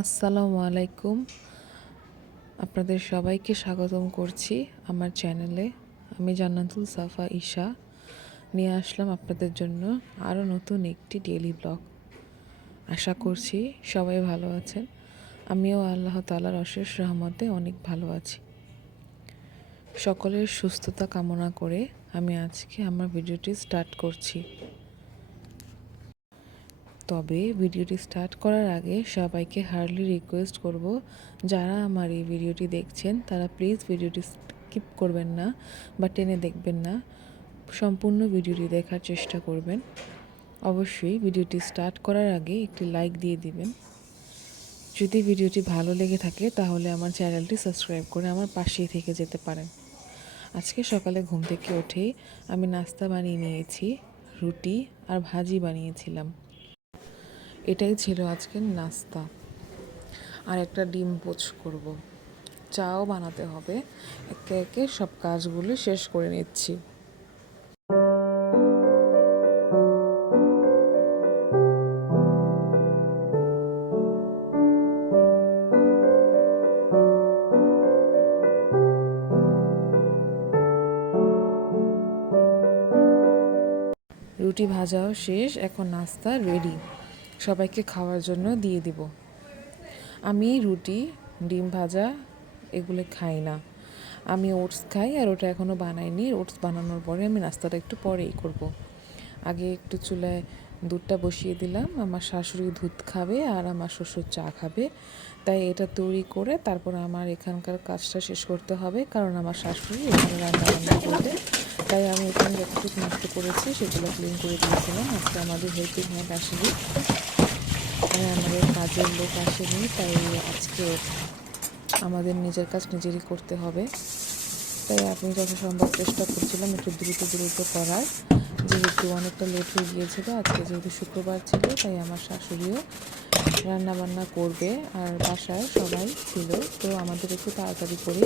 আসসালামু আলাইকুম। আপনাদের সবাইকে স্বাগতম করছি আমার চ্যানেলে। আমি জান্নাতুল সাফা ঈশা নিয়ে আসলাম আপনাদের জন্য আরও নতুন একটি ডেইলি ব্লগ। আশা করছি সবাই ভালো আছেন। আমিও আল্লাহ তাআলার অশেষ রহমতে অনেক ভালো আছি। সকলের সুস্থতা কামনা করে আমি আজকে আমার ভিডিওটি স্টার্ট করছি। তবে ভিডিওটি স্টার্ট করার আগে সবাইকে হার্ডলি রিকোয়েস্ট করব, যারা আমার এই ভিডিওটি দেখছেন তারা প্লিজ ভিডিওটি স্কিপ করবেন না বা টেনে দেখবেন না, সম্পূর্ণ ভিডিওটি দেখার চেষ্টা করবেন। অবশ্যই ভিডিওটি স্টার্ট করার আগে একটি লাইক দিয়ে দিবেন। যদি ভিডিওটি ভালো লেগে থাকে তাহলে আমার চ্যানেলটি সাবস্ক্রাইব করে আমার পাশেই থেকে যেতে পারেন। আজকে সকালে ঘুম থেকে উঠেই আমি নাস্তা বানিয়ে নিয়েছি, রুটি আর ভাজি বানিয়েছিলাম। এটাই ছিল আজকের নাস্তা। আর একটা ডিম পোচ করব, চাও বানাতে হবে। একে একে সব কাজগুলো শেষ করে নিচ্ছি। রুটি ভাজাও শেষ, এখন নাস্তা রেডি, সবাইকে খাওয়ার জন্য দিয়ে দিব। আমি রুটি, ডিম ভাজা এগুলো খাই না। আমি ওটস খাই, আর ওটা এখনও বানাইনি। ওটস বানানোর পরে আমি নাস্তাটা একটু পরেই করব। আগে একটু চুলায় দুধটা বসিয়ে দিলাম। আমার শাশুড়ি দুধ খাবে আর আমার শ্বশুর চা খাবে, তাই এটা তৈরি করে তারপর আমার এখানকার কাজটা শেষ করতে হবে, কারণ আমার শাশুড়ি এখানে রান্না করবে। তাই আমি এখানে যতটুকু নষ্ট করেছি সেগুলো ক্লিন করে দিয়েছিলাম। আজকে আমাদের হেল্পিং হ্যান্ড আসেনি, আমাদের কাজের লোক আসেনি, তাই আজকে আমাদের নিজের কাজ নিজেরই করতে হবে। তাই আমি যত সম্ভব চেষ্টা করছিলাম একটু দ্রুত করার, যেহেতু অনেকটা লেট হয়ে গিয়েছিল। আজকে যেহেতু শুক্রবার ছিল, তাই আমার শাশুড়িও রান্নাবান্না করবে আর বাসায় সবাই ছিল, তো আমাদের একটু তাড়াতাড়ি করে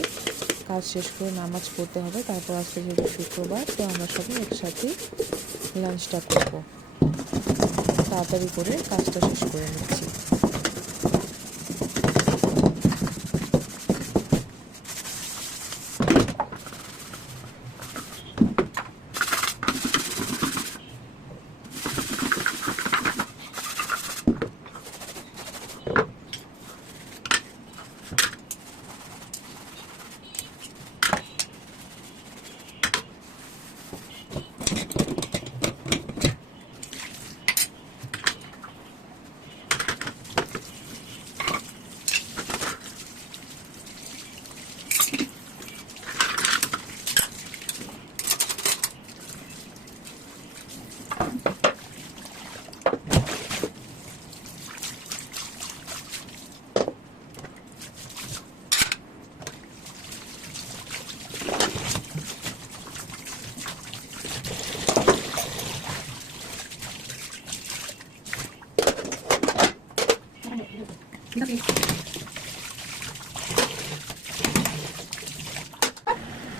কাজ শেষ করে নামাজ পড়তে হবে। তারপর আজকে যেহেতু শুক্রবার, তো আমরা সবাই একসাথে লাঞ্চটা করব। তাড়াতাড়ি করে কাজটা শেষ করে নিচ্ছি।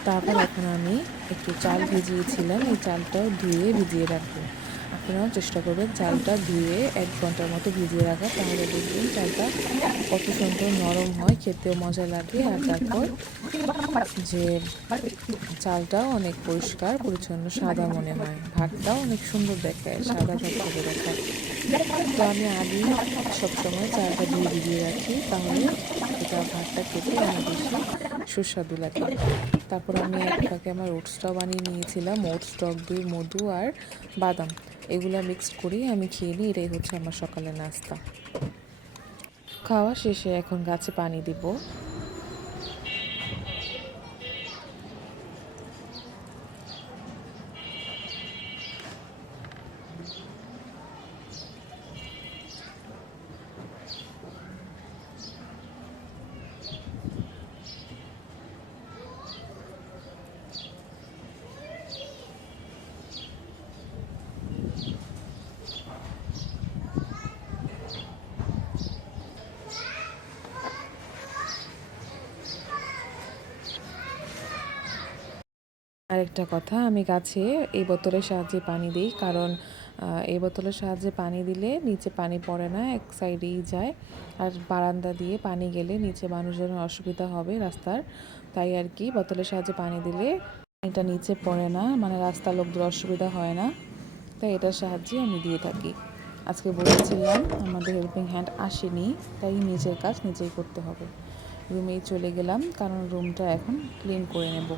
তারপর এখন আমি একটু চাল ভিজিয়েছিলাম, এই চালটাও ধুয়ে ভিজিয়ে রাখবো। আপনারাও চেষ্টা করবেন চালটা ধুয়ে 1 ঘন্টার মতো ভিজিয়ে রাখা, তাহলে দেখবেন চালটা কত সুন্দর নরম হয়, খেতেও মজা লাগে। আর তারপর যে চালটাও অনেক পরিষ্কার পরিচ্ছন্ন সাদা মনে হয়, ভাতটাও অনেক সুন্দর দেখায়, সাদা ঝকঝকে দেখায়। তো আমি আগেই সবসময় চালটা ধুয়ে ভিজিয়ে রাখি, তাহলে এটা ভাতটা খেতে অনেক বেশি সুস্বাদু লাগে। তারপর আমি এক ফাঁকে আমার ওটসটাও বানিয়ে নিয়েছিলাম। ওটস, টক দই, মধু আর বাদাম এগুলো মিক্সড করেই আমি খেয়ে নিই। এটাই হচ্ছে আমার সকালের নাস্তা। খাওয়া শেষে এখন গাছে পানি দিব। আরেকটা কথা, আমি গাছে এই বোতলের সাহায্যে পানি দিই, কারণ এই বোতলের সাহায্যে পানি দিলে নিচে পানি পড়ে না, এক সাইডেই যায়। আর বারান্দা দিয়ে পানি গেলে নিচে মানুষজনের অসুবিধা হবে রাস্তার, তাই আর কি বোতলের সাহায্যে পানি দিলে পানিটা নিচে পড়ে না, মানে রাস্তার লোকদের অসুবিধা হয় না, তাই এটার সাহায্যে আমি দিয়ে থাকি। আজকে বলেছিলাম আমাদের হেল্পিং হ্যান্ড আসেনি, তাই নিজের কাজ নিজেই করতে হবে। রুমেই চলে গেলাম, কারণ রুমটা এখন ক্লিন করে নেব।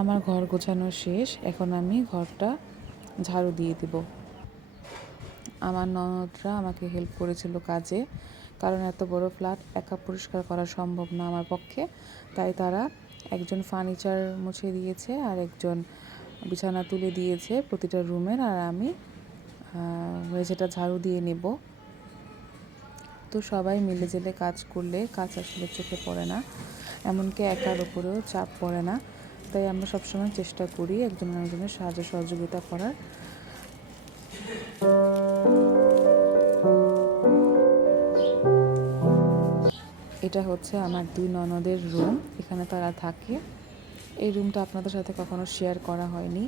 আমার ঘর গোছানো শেষ, এখন আমি ঘরটা ঝাড়ু দিয়ে দিব। আমার ননদরা আমাকে হেল্প করেছিল কাজে, কারণ এত বড় ফ্ল্যাট একা পরিষ্কার করা সম্ভব না আমার পক্ষে, তাই তারা একজন ফার্নিচার মুছে দিয়েছে আর একজন বিছানা তুলে দিয়েছে প্রতিটা রুমের, আর আমি মেঝেটা ঝাড়ু দিয়ে নেব। তো সবাই মিলে জেলে কাজ করলে কাজ আসলে চোখে পড়ে না, এমনকি একার উপরেও চাপ পড়ে না, তাই আমরা সবসময় চেষ্টা করি একজন আরেকজনের সাহায্য সহযোগিতা করার। এটা হচ্ছে আমার 2 ননদের রুম, এখানে তারা থাকে। এই রুমটা আপনাদের সাথে কখনো শেয়ার করা হয়নি।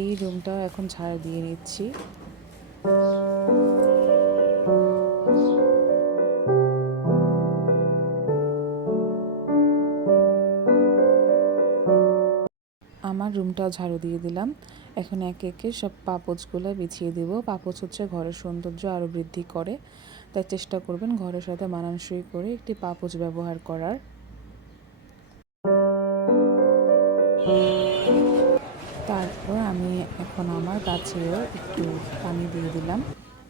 এই রুমটাও এখন ঝাড়ু দিয়ে নিচ্ছি। আমার রুমটাও ঝাড়ু দিয়ে দিলাম। এখন একে একে সব পাপোছগুলো বিছিয়ে দেব। পাপোছ হচ্ছে ঘরের সৌন্দর্য আরও বৃদ্ধি করে, তাই চেষ্টা করবেন ঘরের সাথে মানানসই করে একটি পাপোছ ব্যবহার করার। তারপর আমি এখন আমার গাছেও একটু পানি দিয়ে দিলাম।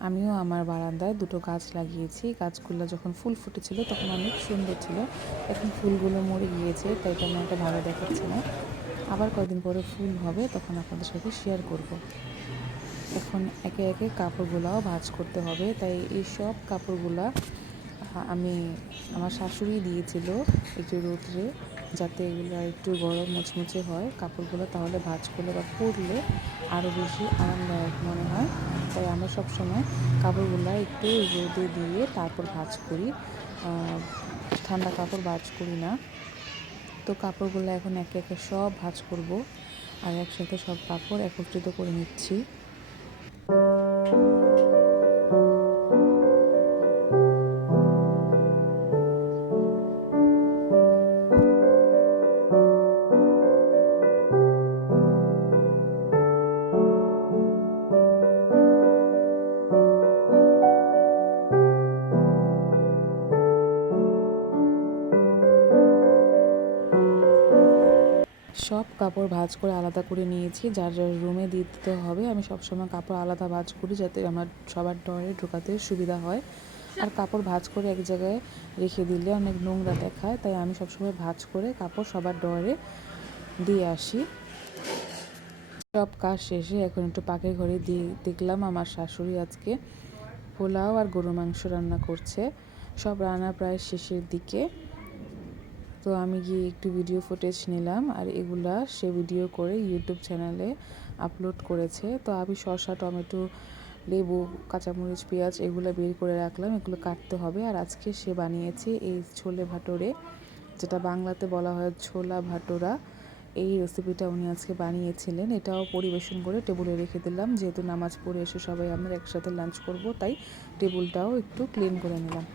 আমিও আমার বারান্দায় 2টো গাছ লাগিয়েছি। গাছগুলো যখন ফুল ফুটেছিল তখন অনেক সুন্দর ছিল, এখন ফুলগুলো মরে গিয়েছে, তাই তেমন একটা ভালো দেখাচ্ছে না। আবার কয়েকদিন পরে ফুল হবে, তখন আপনাদের সাথে শেয়ার করব। এখন একে একে কাপড়গুলাও ভাঁজ করতে হবে, তাই এই সব কাপড়গুলা আমি আমার শাশুড়ি দিয়েছিল একটু রোদ্রে, যাতে এগুলো একটু গরম মুচমুচে হয় কাপড়গুলো, তাহলে ভাঁজ করলে বা পরলে আরও বেশি আরামদায়ক মনে হয়। তাই আমরা সবসময় কাপড়গুলো একটু রোদে দিয়ে তারপর ভাঁজ করি, ঠান্ডা কাপড় ভাঁজ করি না। তো কাপড়গুলো এখন একে একে সব ভাঁজ করব, আর একসাথে সব কাপড় একত্রিত করে নিচ্ছি। সব কাপড় ভাঁজ করে আলাদা করে নিয়েছি, যার যার রুমে দিয়ে দিতে হবে। আমি সবসময় কাপড় আলাদা ভাঁজ করি, যাতে আমার সবার ড্রয়ারে ঢোকাতে সুবিধা হয়। আর কাপড় ভাঁজ করে এক জায়গায় রেখে দিলে অনেক নোংরা দেখায়, তাই আমি সবসময় ভাঁজ করে কাপড় সবার ড্রয়ারে দিয়ে আসি। সব কাজ শেষে এখন একটু পাকের ঘরে দিয়ে দেখলাম আমার শাশুড়ি আজকে পোলাও আর গরু মাংস রান্না করছে। সব রান্না প্রায় শেষের দিকে, তো আমি গিয়ে একটু ভিডিও ফুটেজ নিলাম, আর এগুলা সে ভিডিও করে ইউটিউব চ্যানেলে আপলোড করেছে। তো আমি শসা, টমেটো, লেবু, কাঁচামরিচ, পেঁয়াজ এগুলো বের করে রাখলাম, এগুলো কাটতে হবে। আর আজকে সে বানিয়েছে এই ছোলে ভাটোরে, যেটা বাংলাতে বলা হয় ছোলা ভাটোরা। এই রেসিপিটা উনি আজকে বানিয়েছিলেন, এটাও পরিবেশন করে টেবিলে রেখে দিলাম। যেহেতু নামাজ পড়ে এসে সবাই আমরা একসাথে লাঞ্চ করব, তাই টেবিলটাও একটু ক্লিন করে নিলাম।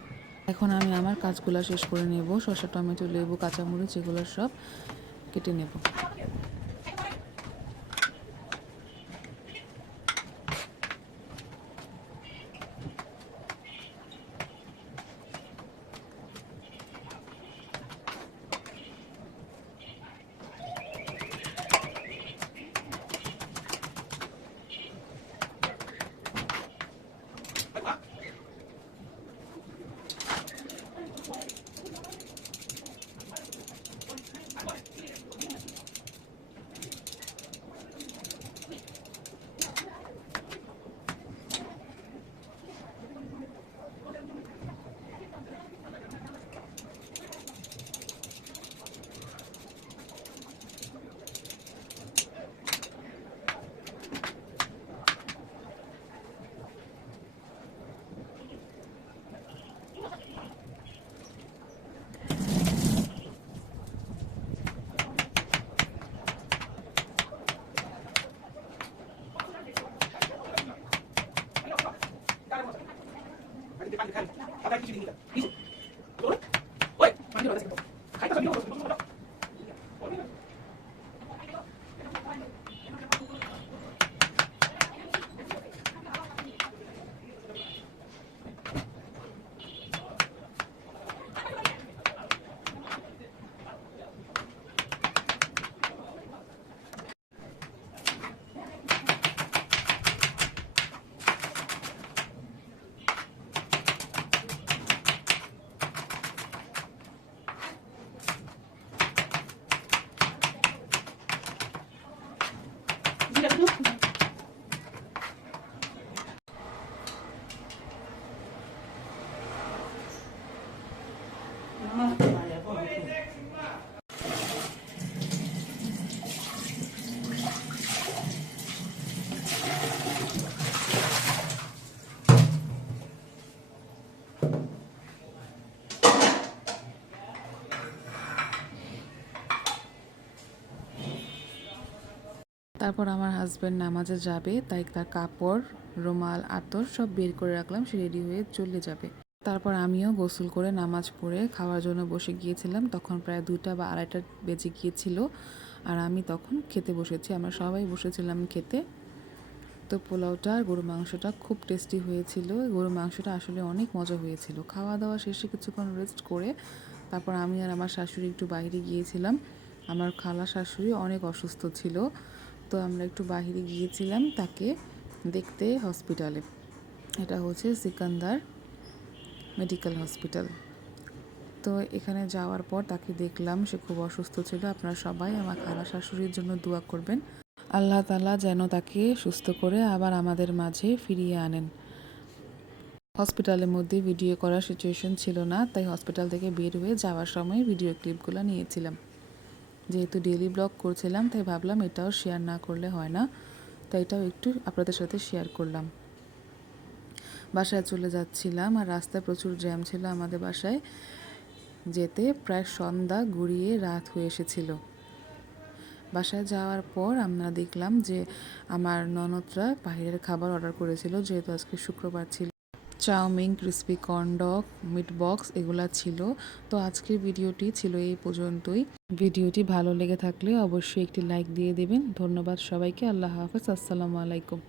এখন আমি আমার কাজগুলো শেষ করে নেব। শসা, টমেটো, লেবু, কাঁচামরিচ এগুলো সব কেটে নেব। তারপর আমার হাজব্যান্ড নামাজে যাবে, তাই তার কাপড়, রুমাল, আতর সব বের করে রাখলাম, সে রেডি হয়ে চলে যাবে। তারপর আমিও গোসল করে নামাজ পড়ে খাওয়ার জন্য বসে গিয়েছিলাম। তখন প্রায় 2টা বা 2:30 বেজে গিয়েছিল, আর আমি তখন খেতে বসেছি। আমরা সবাই বসেছিলাম খেতে। তো পোলাওটা আর গরু মাংসটা খুব টেস্টি হয়েছিল। গরু মাংসটা আসলে অনেক মজা হয়েছিল। খাওয়া দাওয়া শেষে কিছুক্ষণ রেস্ট করে তারপর আমি আর আমার শাশুড়ি একটু বাইরে গিয়েছিলাম। আমার খালা শাশুড়ি অনেক অসুস্থ ছিল, তো আমরা একটু বাইরে গিয়েছিলাম তাকে দেখতে হসপিটালে। এটা হচ্ছে সিকান্দার মেডিকেল হসপিটাল। তো এখানে যাওয়ার পর তাকে দেখলাম, সে খুব অসুস্থ ছিল। আপনারা সবাই আমার খালা শাশুড়ির জন্য দোয়া করবেন, আল্লাহ তাআলা যেন তাকে সুস্থ করে আবার আমাদের মাঝে ফিরিয়ে আনেন। হসপিটালের মধ্যে ভিডিও করার সিচুয়েশন ছিল না, তাই হসপিটাল থেকে বের হয়ে যাওয়ার সময় ভিডিও ক্লিপগুলো নিয়েছিলাম। যেহেতু ডেইলি ব্লগ করছিলাম, তাই ভাবলাম এটাও শেয়ার না করলে হয় না, তাই এটাও একটু আপনাদের সাথে শেয়ার করলাম। বাসায় চলে যাচ্ছিলাম, আর রাস্তায় প্রচুর জ্যাম ছিল। আমাদের বাসায় যেতে প্রায় সন্ধ্যা গড়িয়ে রাত হয়ে এসেছিল। বাসায় যাওয়ার পর আমরা দেখলাম যে আমার ননদরা বাইরের খাবার অর্ডার করেছিল, যেহেতু আজকে শুক্রবার ছিল। Chowmein, crispy corn dog, meat box এগুলা ছিল। তো আজকের ভিডিওটি ছিল এই পর্যন্তই। ভিডিওটি ভালো লেগে থাকলে অবশ্যই একটি লাইক দিয়ে দেবেন। ধন্যবাদ সবাইকে। আল্লাহ হাফেজ। আসসালামু আলাইকুম।